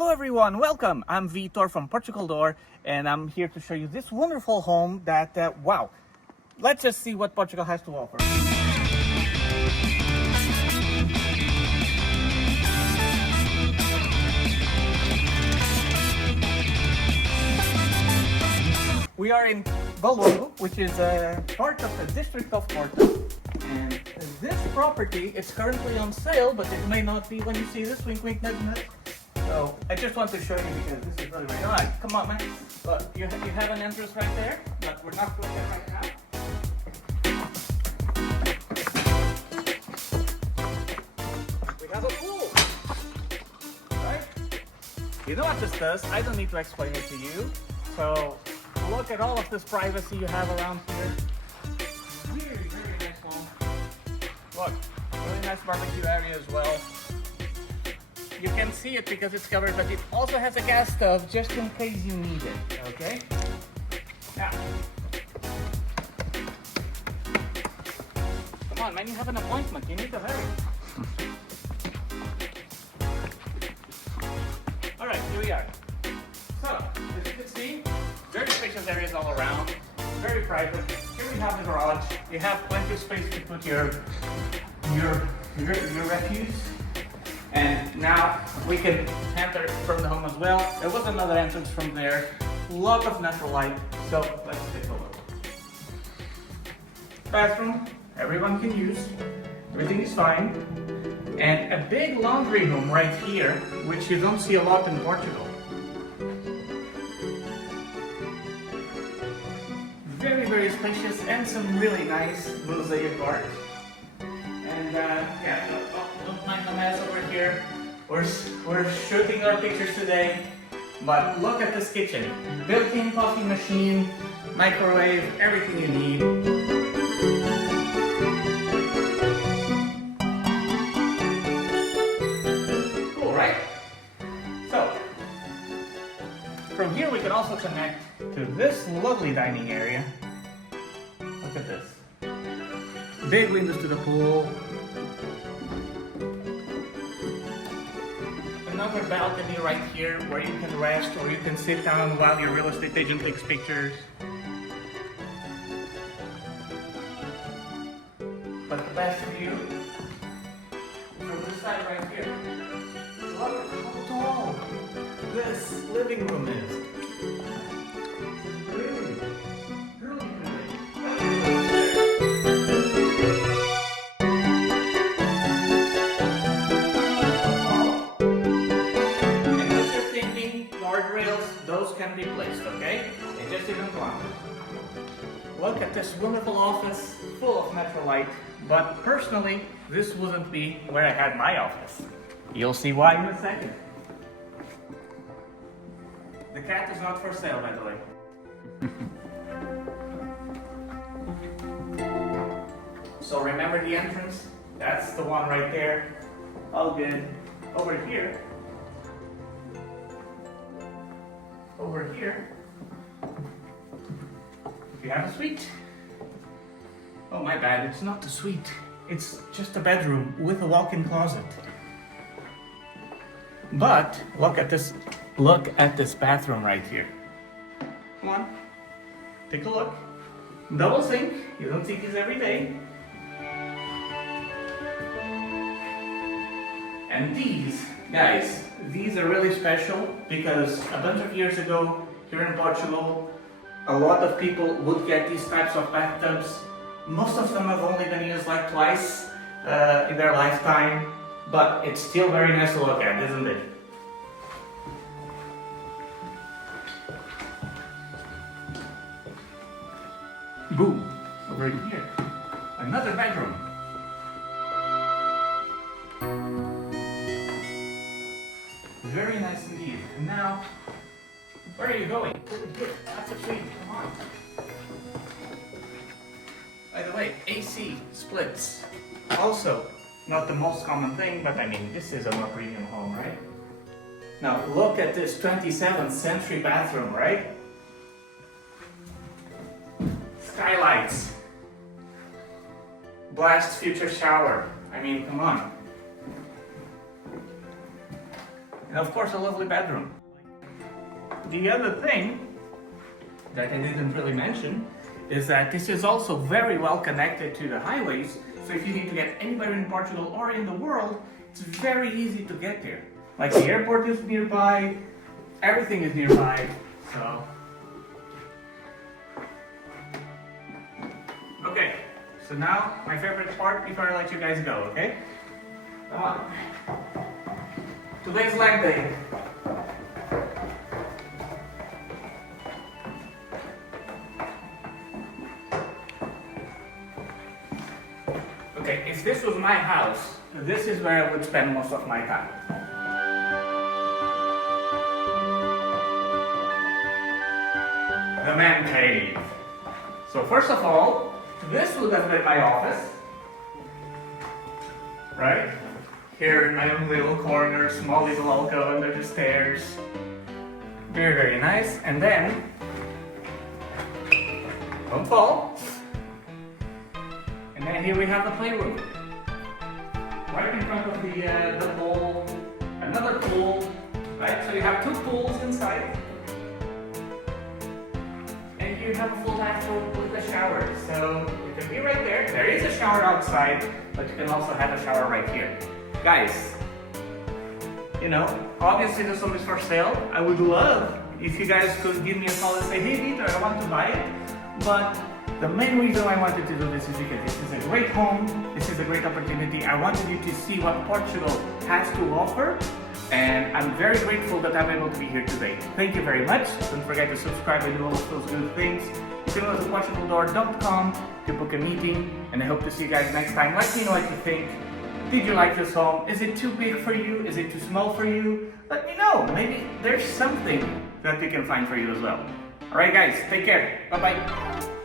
Hello everyone, welcome! I'm Vitor from Portugal and I'm here to show you this wonderful home that, wow, let's just see what Portugal has to offer. We are in Valongo, which is a part of the district of Porto. And this property is currently on sale, but it may not be when you see this, wink wink nudge nudge. So I just want to show you because this is really great. All right, come on, man. Look, you have an entrance right there, but we're not going there right now. We have a pool, right? You know what this does? I don't need to explain it to you. So look at all of this privacy you have around here. Very, very nice home. Look, really nice barbecue area as well. You can see it because it's covered, but it also has a gas stove just in case you need it, okay? Now, come on, man, you have an appointment. You need to hurry. All right, here we are. So, as you can see, very spacious areas all around, very private. Here we have the garage. You have plenty of space to put your refuse. And now we can enter from the home as well. There was another entrance from there. Lot of natural light. So let's take a look. Bathroom, everyone can use. Everything is fine. And a big laundry room right here, which you don't see a lot in Portugal. Very, very spacious and some really nice mosaic art. And yeah, don't mind the mess over here. We're shooting our pictures today, but look at this kitchen. Built-in coffee machine, microwave, everything you need. Cool, right? So, from here we can also connect to this lovely dining area. Look at this. Big windows to the pool. Another balcony right here where you can rest or you can sit down while your real estate agent takes pictures. But the best view from this side right here. Look at how tall this living room is. Those can be placed, okay? They just didn't want it. Look at this wonderful office, full of natural light. But personally, this wouldn't be where I had my office. You'll see why in a second. The cat is not for sale, by the way. So remember the entrance? That's the one right there. All good. Over here. Over here, we have a suite. Oh, my bad, it's not the suite. It's just a bedroom with a walk-in closet. But look at this bathroom right here. Come on, take a look. Double sink, you don't see these every day. And these, guys, these are really special because a bunch of years ago here in Portugal, a lot of people would get these types of bathtubs. Most of them have only been used like twice in their lifetime, but it's still very nice to look at, isn't it? Boom, over here, another bedroom. Very nice indeed. And now, where are you going? That's a suite, come on. By the way, AC splits. Also, not the most common thing, but I mean, this is a more premium home, right? Now, look at this 27th century bathroom, right? Skylights. Blast future shower. I mean, come on. And of course, a lovely bedroom. The other thing that I didn't really mention is that this is also very well connected to the highways. So if you need to get anywhere in Portugal or in the world, it's very easy to get there. Like the airport is nearby, everything is nearby, so. Okay, so now my favorite part before I let you guys go, okay? Come on. Today's leg day. Okay, if this was my house, this is where I would spend most of my time. The man cave. So first of all, this would have been my office. Right? Here in my own little corner, small little alcove under the stairs. Very, very nice. And then, don't fall. And then here we have the playroom. Right in front of the pool, another pool, right? So you have two pools inside. And you have a full bathroom with a shower. So you can be right there. There is a shower outside, but you can also have a shower right here. Guys, you know, obviously this home is for sale. I would love if you guys could give me a call and say, hey Vitor, I want to buy it. But the main reason I wanted to do this is because this is a great home, this is a great opportunity. I wanted you to see what Portugal has to offer, and I'm very grateful that I'm able to be here today. Thank you very much. Don't forget to subscribe and do all of those good things. You can go to portugaldoor.com to book a meeting, and I hope to see you guys next time. Let me know what you think. Did you like this home? Is it too big for you? Is it too small for you? Let me know. Maybe there's something that we can find for you as well. Alright guys, take care. Bye-bye.